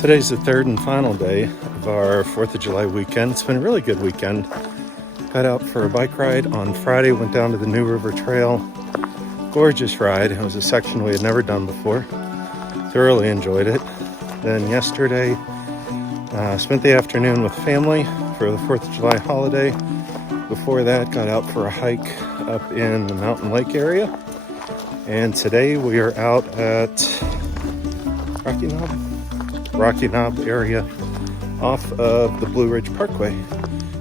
Today's the third and final day of our 4th of July weekend. It's been a really good weekend. Got out for a bike ride on Friday, went down to the New River Trail. Gorgeous ride. It was a section we had never done before. Thoroughly enjoyed it. Then yesterday, spent the afternoon with family for the 4th of July holiday. Before that, got out for a hike up in the Mountain Lake area. And today we are out at Rocky Knob area off of the Blue Ridge Parkway.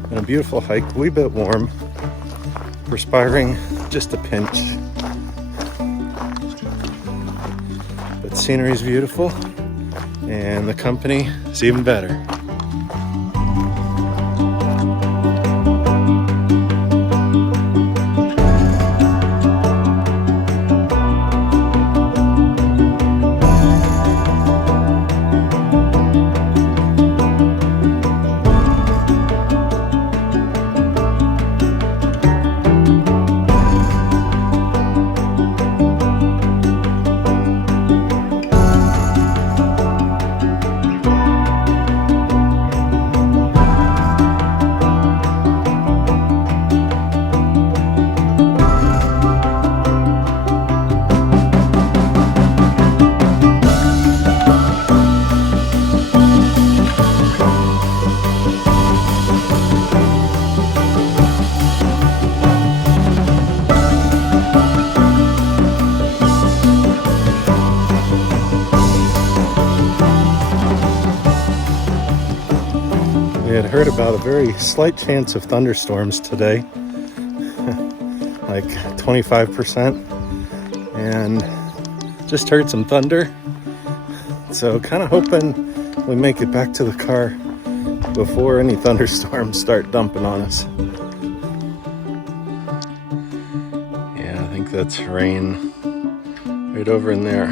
And a beautiful hike, a wee bit warm, perspiring just a pinch. But scenery is beautiful and the company is even better. We had heard about a very slight chance of thunderstorms today, like 25%, and just heard some thunder. So kind of hoping we make it back to the car before any thunderstorms start dumping on us. Yeah, I think that's rain right over in there.